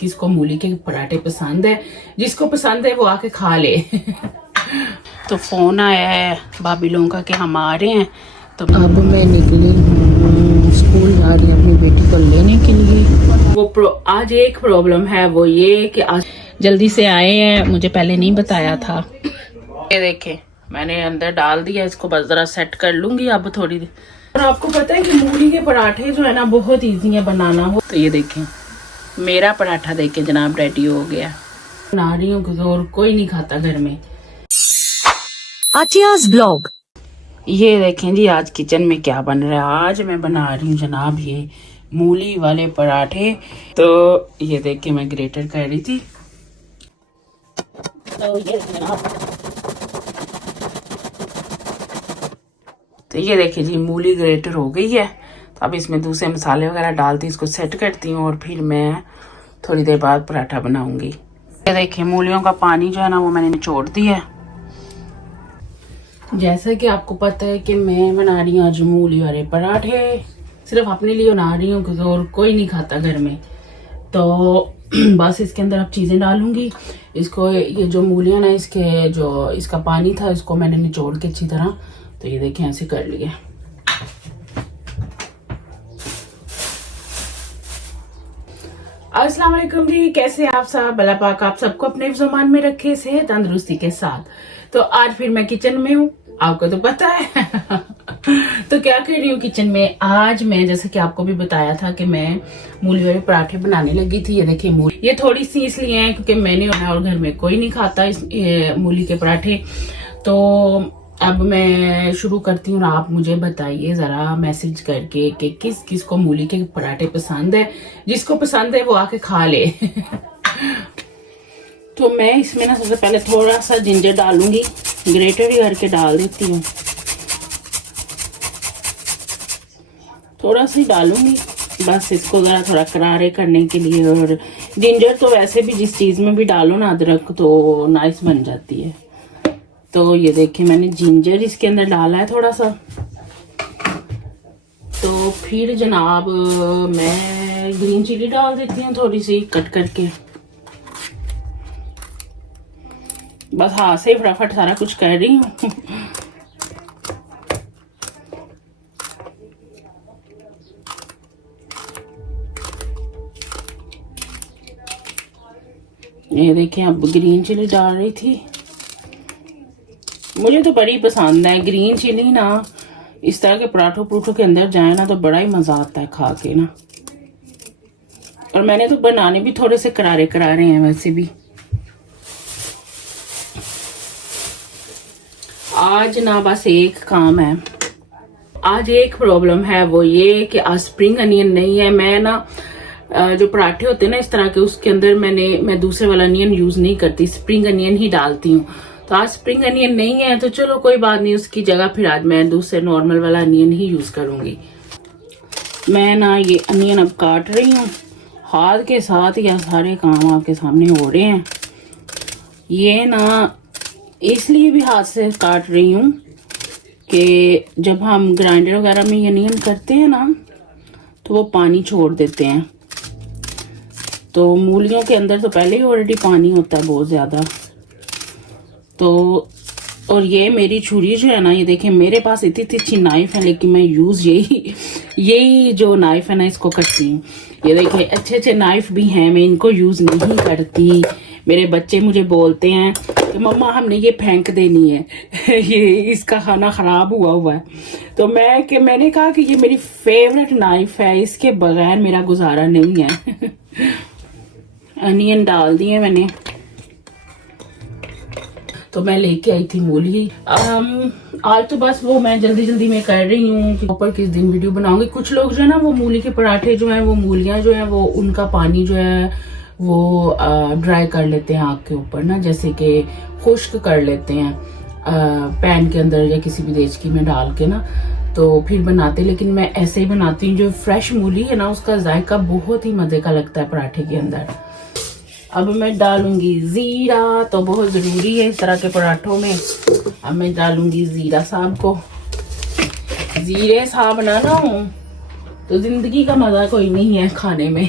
किस को मूली के पराठे पसंद है, जिसको पसंद है वो आके खा ले। तो फोन आया है भाभी लोगों का कि हम आ रहे हैं, तो अब मैं निकली हूँ स्कूल जा रही हूँ अपनी बेटी को लेने के लिए। वो आज एक प्रॉब्लम है, वो ये कि आज जल्दी से आए हैं, मुझे पहले नहीं बताया था। ये देखें मैंने अंदर डाल दिया, इसको बस जरा सेट कर लूंगी अब थोड़ी देर। और आपको पता है कि मूली के पराठे जो है ना बहुत इजी है बनाना हो। तो ये देखें मेरा पराठा देखे जनाब रेडी हो गया। बना रही हूँ और कोई नहीं खाता घर में। आतियाज़ ब्लॉग। ये देखें जी आज किचन में क्या बन रहा है। आज मैं बना रही हूँ जनाब ये मूली वाले पराठे। तो ये देख के मैं ग्रेटर कर रही थी। तो ये देखिए जी मूली ग्रेटर हो गई है। तो अब इसमें दूसरे मसाले वगैरह डालती हूँ, इसको सेट करती हूँ और फिर मैं थोड़ी देर बाद पराठा बनाऊंगी। ये देखिए मूलियों का पानी जो है ना वो मैंने निचोड़ दिया है। जैसा कि आपको पता है कि मैं बना रही हूँ आज मूली वाले पराठे, सिर्फ अपने लिए बना रही हूँ और कोई नहीं खाता घर में। तो बस इसके अंदर अब चीज़ें डालूंगी। इसको ये जो मूलियाँ ना इसके जो इसका पानी था इसको मैंने निचोड़ के अच्छी तरह, तो ये देखें ऐसे कर लिया। अस्सलाम वालेकुम जी, कैसे आप सब? अल्लाह पाक आप सबको अपने ज़ुबान में रखे, सेहत तंदुरुस्ती के साथ। तो आज फिर मैं किचन में हूँ, आपको तो पता है। तो क्या कर रही हूँ किचन में आज मैं, जैसे कि आपको भी बताया था कि मैं मूली वाले पराठे बनाने लगी थी। ये देखिए मूली ये थोड़ी सी इसलिए है क्योंकि मैंने और घर में कोई नहीं खाता इस मूली के पराठे। तो अब मैं शुरू करती हूँ। आप मुझे बताइए ज़रा मैसेज करके कि किस किस को मूली के पराठे पसंद है, जिसको पसंद है वो आके खा ले। तो मैं इसमें ना सबसे पहले थोड़ा सा जिंजर डालूंगी, ग्रेटर ही करके डाल देती हूँ, थोड़ा सा ही डालूंगी बस इसको ज़रा थोड़ा करारे करने के लिए। और जिंजर तो वैसे भी जिस चीज़ में भी डालो ना अदरक तो नाइस बन जाती है। तो ये देखिए मैंने जिंजर इसके अंदर डाला है थोड़ा सा। तो फिर जनाब मैं ग्रीन चिली डाल देती हूँ थोड़ी सी कट करके। बस हाथ से ही फटाफट सारा कुछ कर रही हूँ। ये देखिए अब ग्रीन चिली डाल रही थी। मुझे तो बड़ी पसंद है ग्रीन चिली ना, इस तरह के पराठों के अंदर जाए ना तो बड़ा ही मजा आता है खा के ना। और मैंने तो बनाने भी थोड़े से करारे करारे हैं वैसे भी। आज ना बस एक काम है, आज एक प्रॉब्लम है, वो ये कि आज स्प्रिंग अनियन नहीं है। मैं ना जो पराठे होते हैं ना इस तरह के उसके अंदर मैं दूसरे वाला अनियन यूज नहीं करती, स्प्रिंग अनियन ही डालती हूँ। तो आज स्प्रिंग अनियन नहीं है तो चलो कोई बात नहीं, उसकी जगह फिर आज मैं दूसरे नॉर्मल वाला अनियन ही यूज करूंगी। मैं ना ये अनियन अब काट रही हूँ हाथ के साथ, या सारे काम आपके सामने हो रहे हैं। ये ना इसलिए भी हाथ से काट रही हूँ कि जब हम ग्राइंडर वगैरह में ये अनियन करते हैं ना तो वो पानी छोड़ देते हैं। तो मूलियों के अंदर तो पहले ही ऑलरेडी पानी होता है बहुत ज़्यादा। तो और ये मेरी छुरी जो है ना, ये देखें मेरे पास इतनी अच्छी नाइफ है लेकिन मैं यूज़ यही जो नाइफ है ना इसको करती हूँ। ये देखिए अच्छे अच्छे नाइफ भी हैं, मैं इनको यूज़ नहीं करती। मेरे बच्चे मुझे बोलते हैं कि मम्मा हमने ये फेंक देनी है। ये इसका खाना ख़राब हुआ है। तो मैंने कहा कि ये मेरी फेवरेट नाइफ है, इसके बगैर मेरा गुजारा नहीं है। अनियन डाल दिए मैंने। तो मैं लेके आई थी मूली। आज तो बस वो मैं जल्दी में कर रही हूँ कि ऊपर किस दिन वीडियो बनाऊंगी। कुछ लोग जो है ना वो मूली के पराठे जो है वो मूलियाँ जो है वो उनका पानी जो है वो ड्राई कर लेते हैं आग के ऊपर ना, जैसे कि खुश्क कर लेते हैं पैन के अंदर या किसी भी देचकी में डाल के ना, तो फिर बनाते। लेकिन मैं ऐसे ही बनाती हूँ। जो फ्रेश मूली है ना उसका जायका बहुत ही मजे का लगता है पराठे के अंदर। अब मैं डालूंगी जीरा, तो बहुत ज़रूरी है इस तरह के पराठों में। अब मैं डालूंगी जीरा। साहब को जीरे साहब ना हो तो जिंदगी का मज़ा कोई नहीं है खाने में।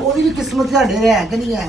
ਉਹਦੀ ਵੀ ਕਿਸਮਤ ਸਾਡੇ ਹੈ ਕਿ ਨਹੀਂ ਹੈ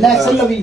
ਲੈਸਨ ਲਵੀ